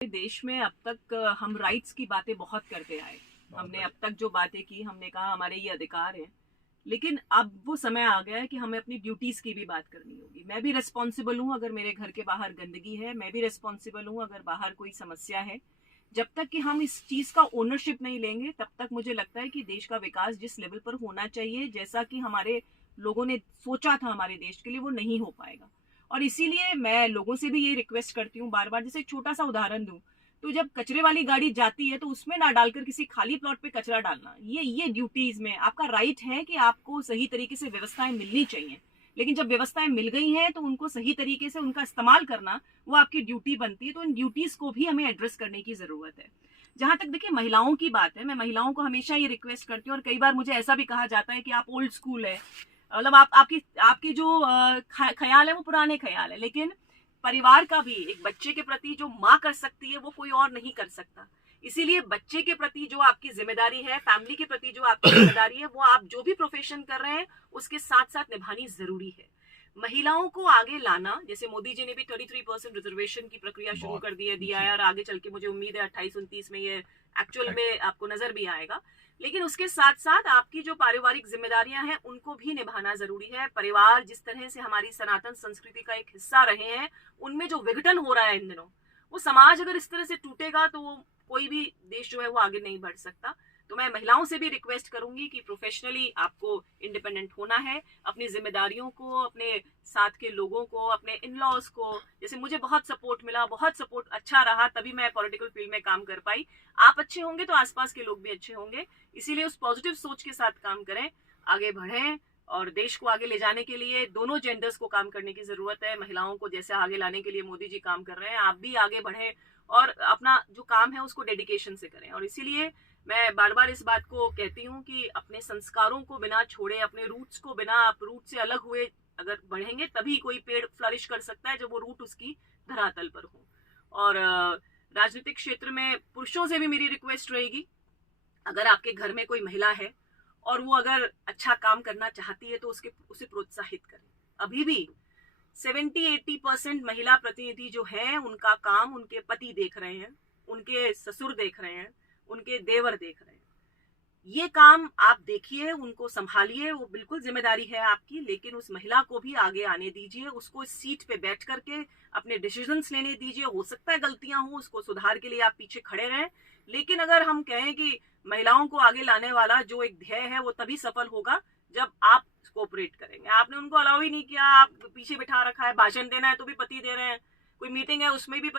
देश में अब तक हम राइट्स की बातें बहुत करते आए। हमने अब तक जो बातें की, हमने कहा हमारे ये अधिकार हैं, लेकिन अब वो समय आ गया है कि हमें अपनी ड्यूटीज की भी बात करनी होगी। मैं भी रिस्पॉन्सिबल हूँ अगर मेरे घर के बाहर गंदगी है, मैं भी रिस्पॉन्सिबल हूँ अगर बाहर कोई समस्या है। जब तक कि हम इस चीज का ओनरशिप नहीं लेंगे, तब तक मुझे लगता है कि देश का विकास जिस लेवल पर होना चाहिए, जैसा कि हमारे लोगों ने सोचा था हमारे देश के लिए, वो नहीं हो पाएगा। और इसीलिए मैं लोगों से भी ये रिक्वेस्ट करती हूँ बार बार, जैसे एक छोटा सा उदाहरण दूं, तो जब कचरे वाली गाड़ी जाती है तो उसमें ना डालकर किसी खाली प्लॉट पे कचरा डालना, ये ड्यूटीज में आपका राइट है कि आपको सही तरीके से व्यवस्थाएं मिलनी चाहिए। लेकिन जब व्यवस्थाएं मिल गई हैं तो उनको सही तरीके से उनका इस्तेमाल करना वो आपकी ड्यूटी बनती है। तो इन ड्यूटीज को भी हमें एड्रेस करने की जरूरत है। जहां तक देखिए महिलाओं की बात है, मैं महिलाओं को हमेशा ये रिक्वेस्ट करती हूँ, और कई बार मुझे ऐसा भी कहा जाता है कि आप ओल्ड स्कूल है, मतलब आपकी आपकी जो ख्याल है वो पुराने ख्याल है। लेकिन परिवार का भी एक बच्चे के प्रति जो माँ कर सकती है वो कोई और नहीं कर सकता। इसीलिए बच्चे के प्रति जो आपकी जिम्मेदारी है, फैमिली के प्रति जो आपकी जिम्मेदारी है, वो आप जो भी प्रोफेशन कर रहे हैं उसके साथ साथ निभानी जरूरी है। महिलाओं को आगे लाना, जैसे मोदी जी ने भी 33% रिजर्वेशन की प्रक्रिया शुरू कर दिया है, और आगे चल के मुझे उम्मीद है 28-29 में ये एक्चुअल में आपको नजर भी आएगा। लेकिन उसके साथ साथ आपकी जो पारिवारिक जिम्मेदारियां हैं उनको भी निभाना जरूरी है। परिवार जिस तरह से हमारी सनातन संस्कृति का एक हिस्सा रहे हैं, उनमें जो विघटन हो रहा है इन दिनों, वो समाज अगर इस तरह से टूटेगा तो कोई भी देश जो है वो आगे नहीं बढ़ सकता। तो मैं महिलाओं से भी रिक्वेस्ट करूंगी कि प्रोफेशनली आपको इंडिपेंडेंट होना है, अपनी जिम्मेदारियों को, अपने साथ के लोगों को, अपने इन लॉज को, जैसे मुझे बहुत सपोर्ट मिला, बहुत सपोर्ट अच्छा रहा, तभी मैं पॉलिटिकल फील्ड में काम कर पाई। आप अच्छे होंगे तो आसपास के लोग भी अच्छे होंगे। इसीलिए उस पॉजिटिव सोच के साथ काम करें, आगे बढ़ें, और देश को आगे ले जाने के लिए दोनों जेंडर्स को काम करने की जरूरत है। महिलाओं को जैसे आगे लाने के लिए मोदी जी काम कर रहे हैं, आप भी आगे बढ़ें और अपना जो काम है उसको डेडिकेशन से करें। और इसीलिए मैं बार बार इस बात को कहती हूँ कि अपने संस्कारों को बिना छोड़े, अपने रूट्स को बिना, आप रूट से अलग हुए अगर बढ़ेंगे तभी कोई पेड़ फ्लरिश कर सकता है, जब वो रूट उसकी धरातल पर हो। और राजनीतिक क्षेत्र में पुरुषों से भी मेरी रिक्वेस्ट रहेगी, अगर आपके घर में कोई महिला है और वो अगर अच्छा काम करना चाहती है तो उसे प्रोत्साहित करें। अभी भी 70-80% महिला प्रतिनिधि जो है, उनका काम उनके पति देख रहे हैं, उनके ससुर देख रहे हैं, उनके देवर देख रहे हैं। ये काम आप देखिए, उनको संभालिए, वो बिल्कुल जिम्मेदारी है आपकी, लेकिन उस महिला को भी आगे आने दीजिए, उसको इस सीट पे बैठ करके अपने डिसीजंस लेने दीजिए। हो सकता है गलतियां हो, उसको सुधार के लिए आप पीछे खड़े रहें, लेकिन अगर हम कहें कि महिलाओं को आगे लाने वाला जो एक ध्येय है वो तभी सफल होगा जब आप कोऑपरेट करेंगे। आपने उनको अलाउ ही नहीं किया, आप पीछे बिठा रखा है, भाषण देना है तो भी पति दे रहे हैं, कोई मीटिंग है उसमें भी